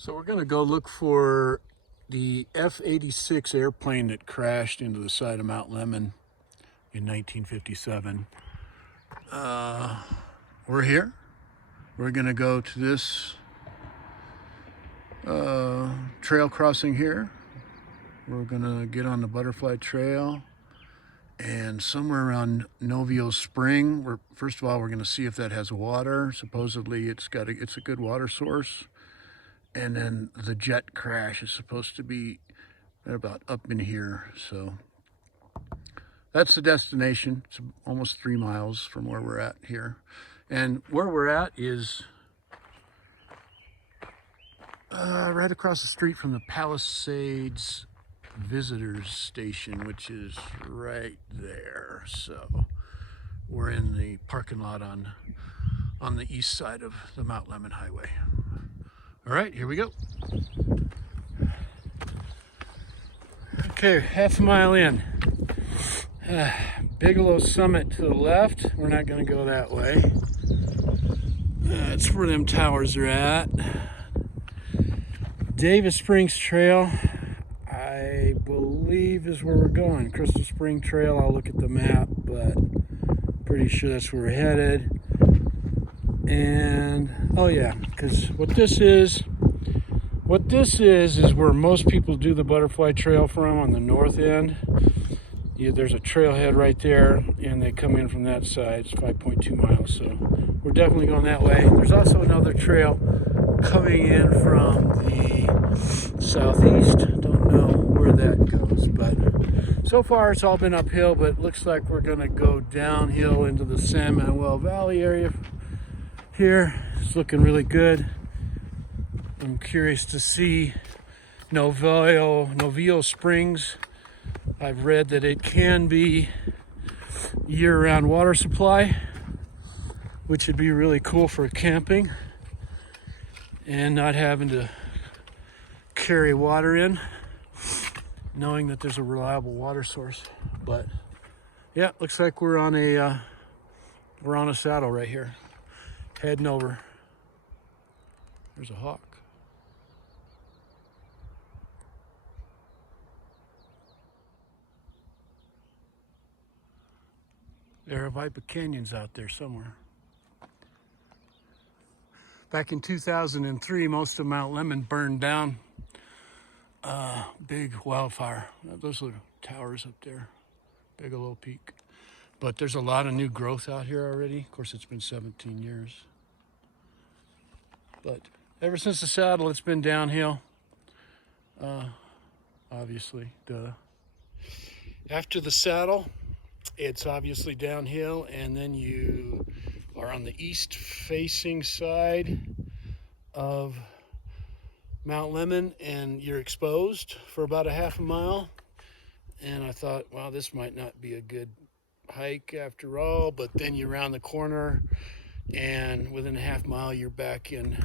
So we're going to go look for the F-86 airplane that crashed into the side of Mount Lemmon in 1957. We're here. We're going to go to this trail crossing here. We're going to get on the Butterfly Trail, and somewhere around Novio Spring, first of all, we're going to see if that has water. Supposedly it's a good water source. And then the jet crash is supposed to be about up in here. So that's the destination. It's almost 3 miles from where we're at here. And where we're at is right across the street from the Palisades Visitors Station, which is right there. So we're in the parking lot on the east side of the Mount Lemmon Highway. All right, here we go. Okay, half a mile in. Bigelow Summit to the left. We're not going to go that way. That's where them towers are at. Davis Springs Trail, I believe, is where we're going. Crystal Spring Trail, I'll look at the map, but pretty sure that's where we're headed. And oh yeah, because what this is where most people do the Butterfly Trail from, on the north end. Yeah, there's a trailhead right there, and they come in from that side. It's 5.2 miles, so we're definitely going that way. There's also another trail coming in from the southeast. Don't know where that goes, but so far it's all been uphill, but it looks like we're going to go downhill into the San Manuel Valley area here. It's looking really good. I'm curious to see Novio Springs. I've read that it can be year-round water supply, which would be really cool for camping and not having to carry water in, knowing that there's a reliable water source. But yeah, looks like we're on a saddle right here, heading over. There's a hawk. There are Vipa Canyons out there somewhere. Back in 2003, most of Mount Lemmon burned down. Big wildfire. Those are towers up there, Bigelow Peak. But there's a lot of new growth out here already. Of course, it's been 17 years. But ever since the saddle, it's been downhill. Obviously, duh. After the saddle, it's obviously downhill, and then you are on the east facing side of Mount Lemmon, and you're exposed for about a half a mile. And I thought, wow, this might not be a good hike after all, but then you round the corner, and within a half mile you're back in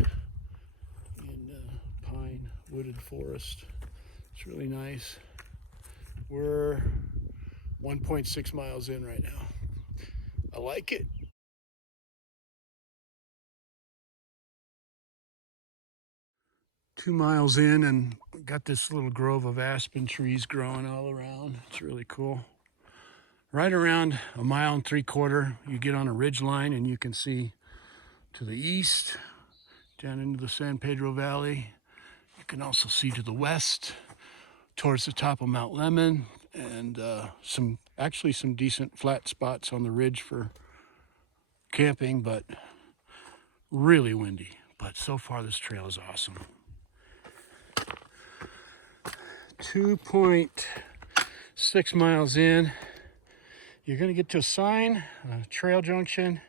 pine wooded forest. It's really nice. We're 1.6 miles in right now. I like it. Two miles in, and got this little grove of aspen trees growing all around. It's really cool. Right around 1.75 miles, you get on a ridge line, and you can see to the east, down into the San Pedro Valley. You can also see to the west, towards the top of Mount Lemmon, and some decent flat spots on the ridge for camping, but really windy. But so far this trail is awesome. 2.6 miles in, you're gonna get to a sign, a trail junction,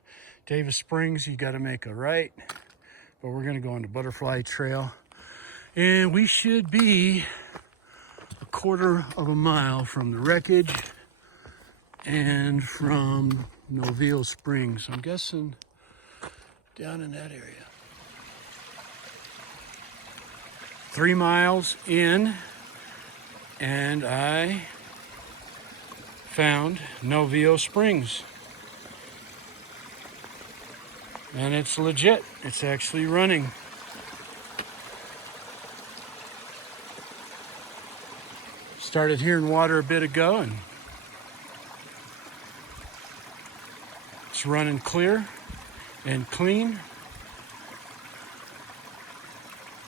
Davis Springs. You gotta make a right, but we're gonna go on the Butterfly Trail, and we should be 1/4 mile from the wreckage and from Novio Springs. I'm guessing down in that area. 3 miles in, and I found Novio Springs. And it's legit. It's actually running. Started hearing water a bit ago, and it's running clear and clean.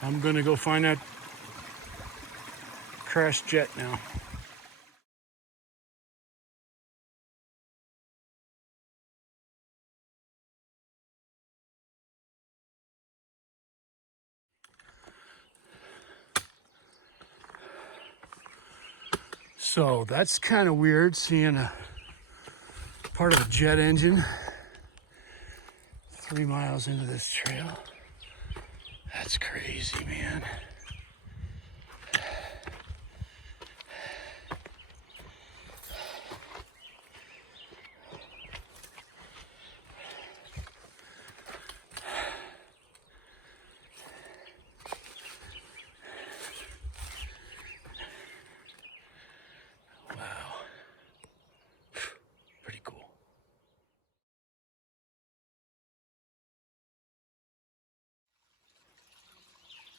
I'm gonna go find that crashed jet now. So that's kind of weird, seeing a part of a jet engine 3 miles into this trail. That's crazy, man. Wow. Pretty cool.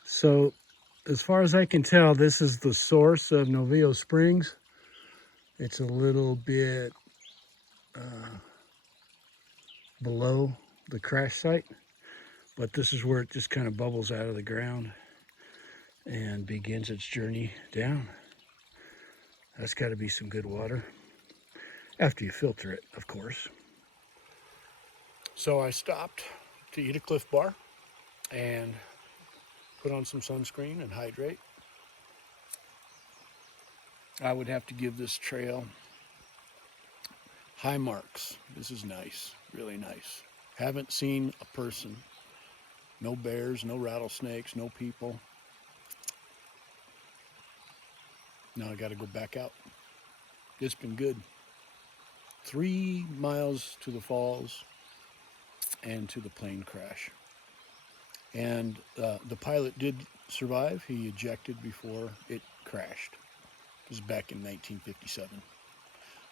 So, as far as I can tell, this is the source of Novio Springs. It's a little bit below the crash site, but this is where it just kind of bubbles out of the ground and begins its journey down. That's got to be some good water, after you filter it, of course. So I stopped to eat a Cliff Bar and put on some sunscreen and hydrate. I would have to give this trail high marks. This is nice, really nice. Haven't seen a person. No bears, no rattlesnakes, no people. Now I got to go back out. It's been good. 3 miles to the falls and to the plane crash. And the pilot did survive. He ejected before it crashed. It was back in 1957,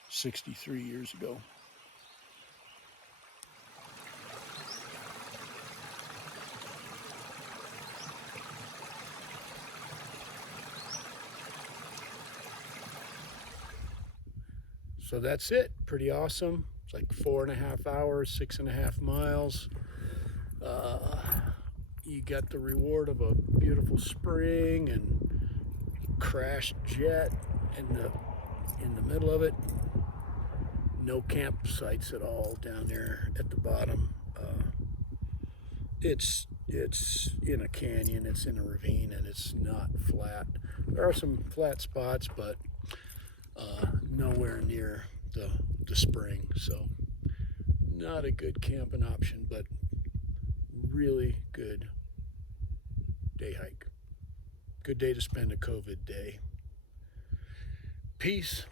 63 years ago. So that's it. Pretty awesome. It's like 4.5 hours, 6.5 miles. You got the reward of a beautiful spring and crashed jet in the middle of it. No campsites at all down there at the bottom. It's in a canyon, it's in a ravine, and it's not flat. There are some flat spots, but nowhere near the spring. So not a good camping option, but really good day hike. Good day to spend a COVID day. Peace.